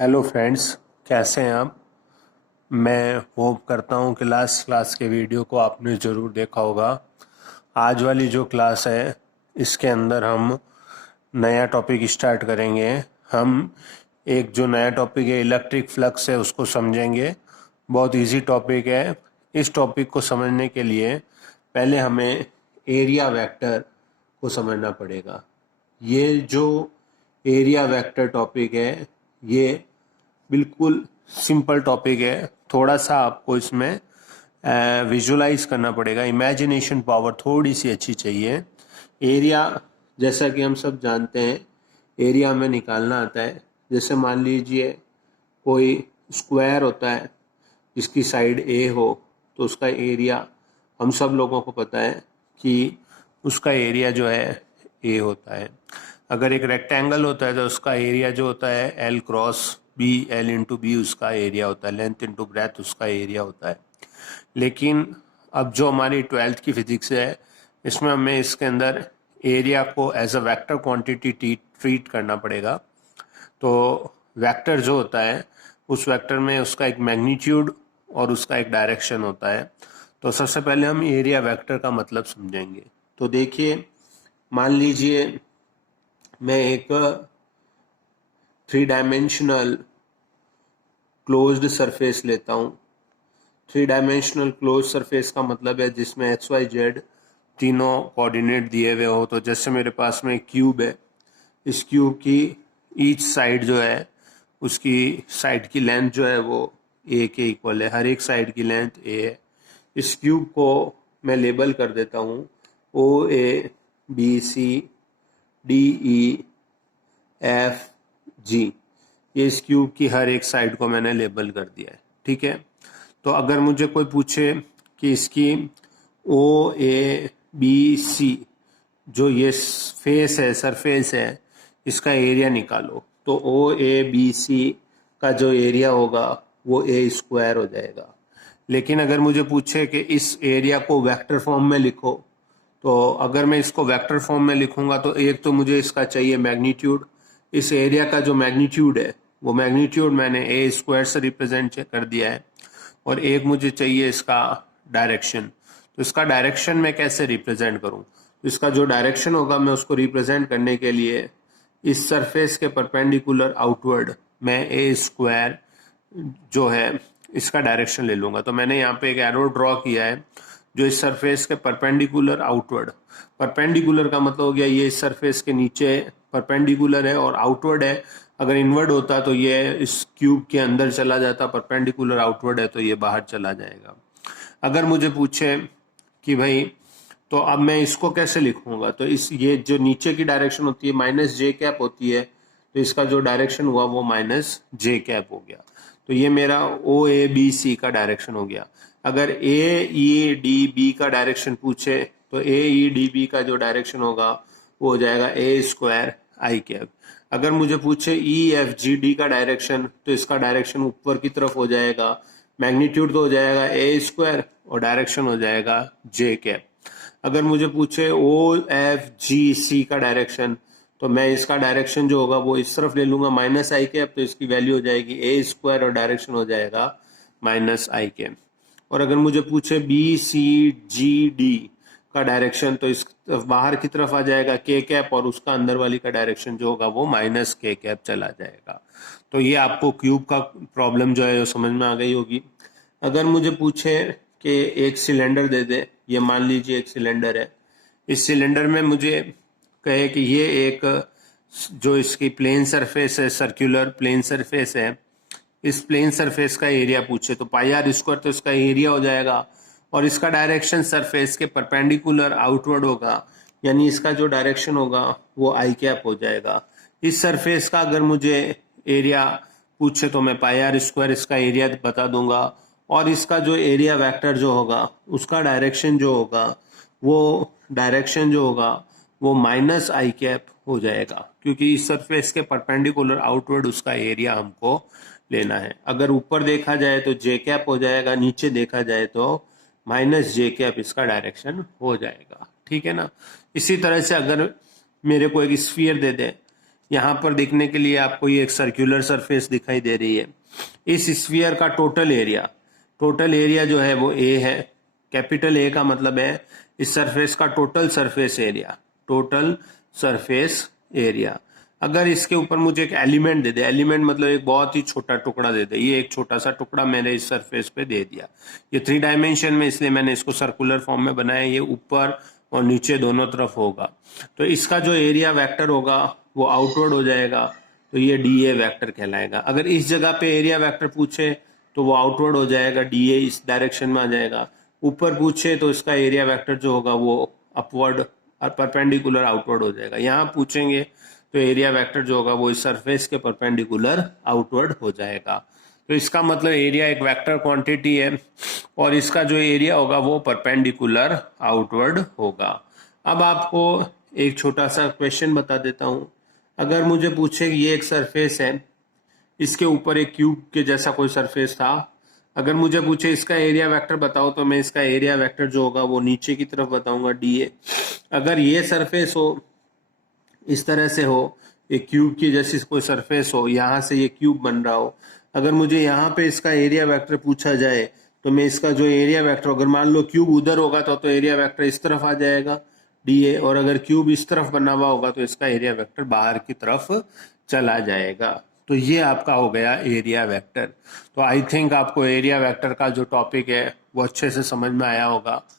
Hello friends, कैसे हैं आप। मैं होप करता हूँ कि लास्ट क्लास के वीडियो को आपने ज़रूर देखा होगा। आज वाली जो क्लास है इसके अंदर हम नया टॉपिक स्टार्ट करेंगे। हम एक जो नया टॉपिक है इलेक्ट्रिक फ्लक्स है उसको समझेंगे। बहुत इजी टॉपिक है। इस टॉपिक को समझने के लिए पहले हमें एरिया वेक्टर को समझना पड़ेगा। ये जो एरिया वेक्टर टॉपिक है ये बिल्कुल सिंपल टॉपिक है। थोड़ा सा आपको इसमें विजुलाइज करना पड़ेगा, इमेजिनेशन पावर थोड़ी सी अच्छी चाहिए। एरिया, जैसा कि हम सब जानते हैं, एरिया हमें निकालना आता है। जैसे मान लीजिए कोई स्क्वायर होता है जिसकी साइड ए हो तो उसका एरिया हम सब लोगों को पता है कि उसका एरिया जो है ए होता है। अगर एक रेक्टेंगल होता है तो उसका एरिया जो होता है L cross B, L into B उसका एरिया होता है, लेंथ इंटू ब्रेथ उसका एरिया होता है। लेकिन अब जो हमारी 12th की फिजिक्स है इसमें हमें इसके अंदर एरिया को as a vector quantity treat करना पड़ेगा। तो वेक्टर जो होता है उस वेक्टर में उसका एक मैग्नीट्यूड और उसका एक डायरेक्शन होता है। तो सबसे पहले हम एरिया वेक्टर का मतलब समझेंगे। तो देखिए, मान लीजिए मैं एक 3 डायमेंशनल क्लोज्ड सरफेस लेता हूँ। 3 डायमेंशनल क्लोज सरफेस का मतलब है जिसमें एक्स वाई जेड तीनों कोऑर्डिनेट दिए हुए हो। तो जैसे मेरे पास में क्यूब है, इस क्यूब की ईच साइड जो है उसकी साइड की लेंथ जो है वो ए के इक्वल है। हर एक साइड की लेंथ ए है। इस क्यूब को मैं लेबल कर देता हूँ O A B C D E F G. ये इस क्यूब की हर एक साइड को मैंने लेबल कर दिया है, ठीक है। तो अगर मुझे कोई पूछे कि इसकी ओ ए बी सी जो ये फेस है, सरफेस है, इसका एरिया निकालो, तो ओ ए बी सी का जो एरिया होगा वो ए स्क्वायर हो जाएगा। लेकिन अगर मुझे पूछे कि इस एरिया को वेक्टर फॉर्म में लिखो, तो अगर मैं इसको वेक्टर फॉर्म में लिखूंगा तो एक तो मुझे इसका चाहिए मैग्नीट्यूड। इस एरिया का जो मैग्नीट्यूड है वो मैग्नीट्यूड मैंने ए स्क्वायर से रिप्रेजेंट कर दिया है। और एक मुझे चाहिए इसका डायरेक्शन। तो इसका डायरेक्शन मैं कैसे रिप्रेजेंट करूं? तो इसका जो डायरेक्शन होगा मैं उसको रिप्रेजेंट करने के लिए इस सरफेस के परपेंडिकुलर आउटवर्ड मैं ए स्क्वायर जो है इसका डायरेक्शन ले लूंगा। तो मैंने यहाँ पे एक एरो ड्रॉ किया है जो इस सरफेस के परपेंडिकुलर आउटवर्ड, परपेंडिकुलर का मतलब हो गया ये इस सरफेस के नीचे परपेंडिकुलर है, और आउटवर्ड है अगर इनवर्ड होता तो ये इस क्यूब के अंदर चला जाता, परपेंडिकुलर आउटवर्ड है तो ये बाहर चला जाएगा। अगर मुझे पूछे कि भाई तो अब मैं इसको कैसे लिखूंगा, तो इस ये जो नीचे की डायरेक्शन होती है माइनस जे कैप होती है, तो इसका जो डायरेक्शन हुआ वो माइनस जे कैप हो गया। तो ये मेरा ओ ए बी सी का डायरेक्शन हो गया। अगर ए ई डी बी का डायरेक्शन पूछे तो ए ई डी बी का जो डायरेक्शन होगा वो हो जाएगा ए स्क्वायर आई कैप। अगर मुझे पूछे ई एफ जी डी का डायरेक्शन तो इसका डायरेक्शन ऊपर की तरफ हो जाएगा, मैग्नीट्यूड तो हो जाएगा ए स्क्वायर और डायरेक्शन हो जाएगा जे कैप। अगर मुझे पूछे ओ एफ जी सी का डायरेक्शन तो मैं इसका डायरेक्शन जो होगा वो इस तरफ ले लूंगा माइनस आई कैप, तो इसकी वैल्यू हो जाएगी ए स्क्वायर और डायरेक्शन हो जाएगा माइनस आई कैप। और अगर मुझे पूछे बी सी जी डी का डायरेक्शन तो इस बाहर की तरफ आ जाएगा के कैप और उसका अंदर वाली का डायरेक्शन जो होगा वो माइनस के कैप चला जाएगा। तो ये आपको क्यूब का प्रॉब्लम जो है वो समझ में आ गई होगी। अगर मुझे पूछे कि एक सिलेंडर दे दे, ये मान लीजिए एक सिलेंडर है, इस सिलेंडर में मुझे कहे कि ये एक जो इसकी प्लेन सरफेस है, सर्कुलर प्लेन सरफेस है, इस प्लेन सरफेस का एरिया पूछे तो पाई आर स्क्वायर तो इसका एरिया हो जाएगा, और इसका डायरेक्शन सरफेस के परपेंडिकुलर आउटवर्ड होगा, यानी इसका जो डायरेक्शन होगा वो आई कैप हो जाएगा। इस सरफेस का अगर मुझे एरिया पूछे तो मैं पाई आर स्क्वायर इसका एरिया बता दूंगा, और इसका जो एरिया वेक्टर जो होगा उसका डायरेक्शन जो होगा वो माइनस आई कैप हो जाएगा, क्योंकि इस सरफेस के परपेंडिकुलर आउटवर्ड उसका एरिया हमको लेना है। अगर ऊपर देखा जाए तो जे कैप हो जाएगा, नीचे देखा जाए तो माइनस जे कैप इसका डायरेक्शन हो जाएगा, ठीक है ना। इसी तरह से अगर मेरे को एक स्फीयर दे दे, यहाँ पर दिखने के लिए आपको ये एक सर्कुलर सरफेस दिखाई दे रही है। इस स्फीयर का टोटल एरिया जो है वो ए है। कैपिटल ए का मतलब है इस सरफेस का टोटल सरफेस एरिया। अगर इसके ऊपर मुझे एक एलिमेंट दे दे, एलिमेंट मतलब एक बहुत ही छोटा टुकड़ा दे दे, ये एक छोटा सा टुकड़ा मैंने इस सरफेस पे दे दिया। ये 3 डायमेंशन में, इसलिए मैंने इसको सर्कुलर फॉर्म में बनाया। ये ऊपर और नीचे दोनों तरफ होगा, तो इसका जो एरिया वेक्टर होगा वो आउटवर्ड हो जाएगा, तो ये DA वेक्टर कहलाएगा। अगर इस जगह पे एरिया वेक्टर पूछे तो वो आउटवर्ड हो जाएगा, DA इस डायरेक्शन में आ जाएगा। ऊपर पूछे तो इसका एरिया वेक्टर जो होगा वो अपवर्ड और परपेंडिकुलर आउटवर्ड हो जाएगा। यहाँ पूछेंगे तो एरिया वेक्टर जो होगा वो इस सरफेस के परपेंडिकुलर आउटवर्ड हो जाएगा। तो इसका मतलब एरिया एक वेक्टर क्वांटिटी है और इसका जो एरिया होगा वो परपेंडिकुलर आउटवर्ड होगा। अब आपको एक छोटा सा क्वेश्चन बता देता हूं। अगर मुझे पूछे कि ये एक सरफेस है, इसके ऊपर एक क्यूब के जैसा कोई सरफेस था, अगर मुझे पूछे इसका एरिया वेक्टर बताओ, तो मैं इसका एरिया वेक्टर जो होगा वो नीचे की तरफ बताऊंगा, DA। अगर ये सरफेस हो, इस तरह से हो, एक क्यूब की जैसी कोई सरफेस हो, यहाँ से ये क्यूब बन रहा हो, अगर मुझे यहाँ पे इसका एरिया वेक्टर पूछा जाए तो मैं इसका जो एरिया वेक्टर, अगर मान लो क्यूब उधर होगा तो एरिया वेक्टर इस तरफ आ जाएगा DA, और अगर क्यूब इस तरफ बना हुआ होगा तो इसका एरिया वेक्टर बाहर की तरफ चला जाएगा। तो ये आपका हो गया एरिया वेक्टर। तो आई थिंक आपको एरिया वेक्टर का जो टॉपिक है वो अच्छे से समझ में आया होगा।